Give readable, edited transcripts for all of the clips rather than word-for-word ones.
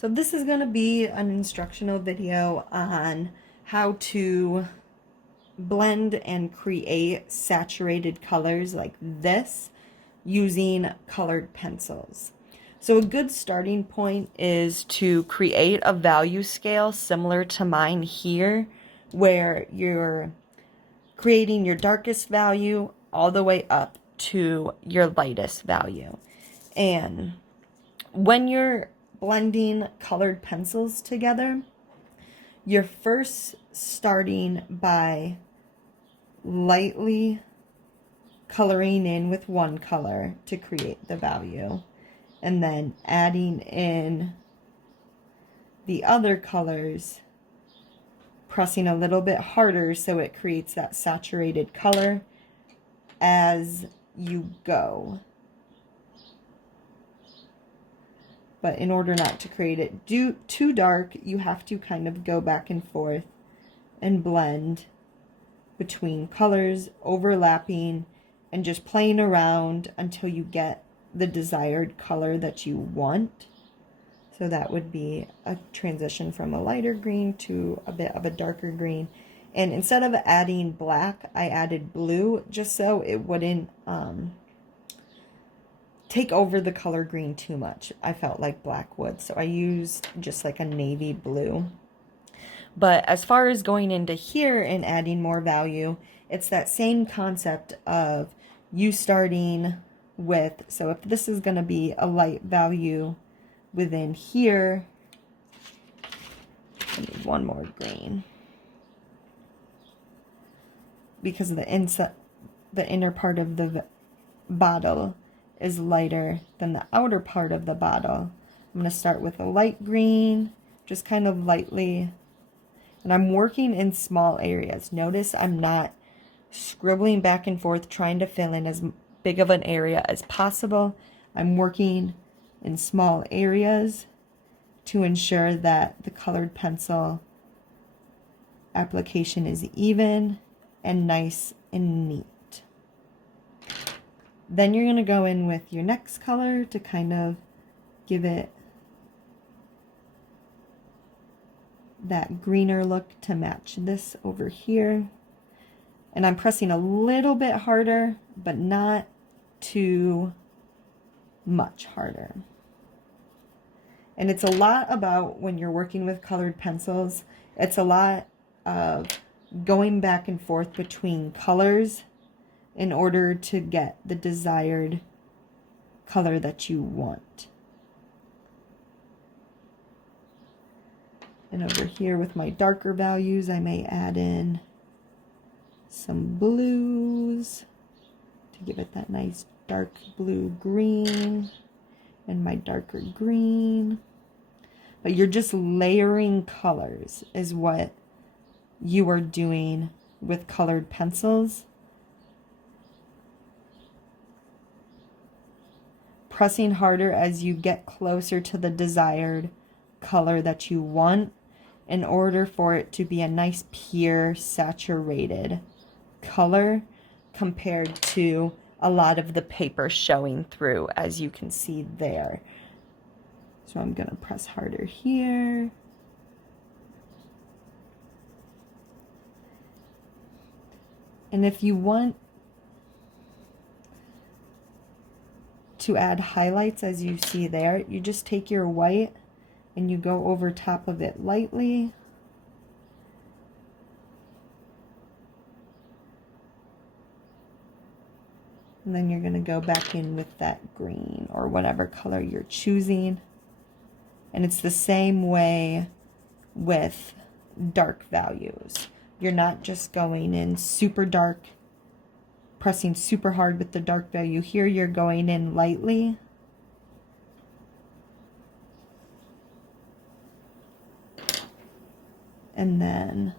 So this is going to be an instructional video on how to blend and create saturated colors like this using colored pencils. So a good starting point is to create a value scale similar to mine here, where you're creating your darkest value all the way up to your lightest value. And when you're blending colored pencils together, you're first starting by lightly coloring in with one color to create the value, and then adding in the other colors, pressing a little bit harder so it creates that saturated color as you go. But in order not to create it too dark, you have to kind of go back and forth and blend between colors, overlapping, and just playing around until you get the desired color that you want. So that would be a transition from a lighter green to a bit of a darker green. And instead of adding black, I added blue just so it wouldn't take over the color green too much. I felt like black would, so I used just like a navy blue. But as far as going into here and adding more value, it's that same concept of you starting with, so if this is going to be a light value within here, I need one more green, because the inner part of the bottle is lighter than the outer part of the bottle. I'm going to start with a light green, just kind of lightly, and I'm working in small areas. Notice I'm not scribbling back and forth trying to fill in as big of an area as possible. I'm working in small areas to ensure that the colored pencil application is even and nice and neat. Then you're going to go in with your next color to kind of give it that greener look to match this over here. And I'm pressing a little bit harder, but not too much harder. And it's a lot about, when you're working with colored pencils, it's a lot of going back and forth between colors in order to get the desired color that you want. And over here with my darker values, I may add in some blues to give it that nice dark blue green, and my darker green. But you're just layering colors is what you are doing with colored pencils. Pressing harder as you get closer to the desired color that you want, in order for it to be a nice pure saturated color compared to a lot of the paper showing through, as you can see there. So I'm going to press harder here. And if you want to add highlights, as you see there, you just take your white and you go over top of it lightly. And then you're going to go back in with that green or whatever color you're choosing. And it's the same way with dark values. You're not just going in super dark, pressing super hard with the dark value. Here you're going in lightly. And then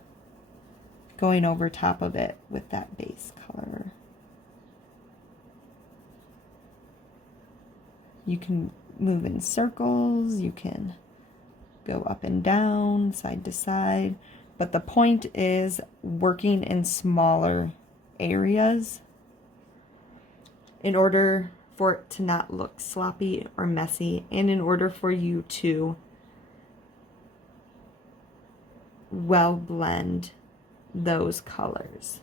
going over top of it with that base color. You can move in circles, you can go up and down, side to side, but the point is working in smaller areas in order for it to not look sloppy or messy, and in order for you to well blend those colors.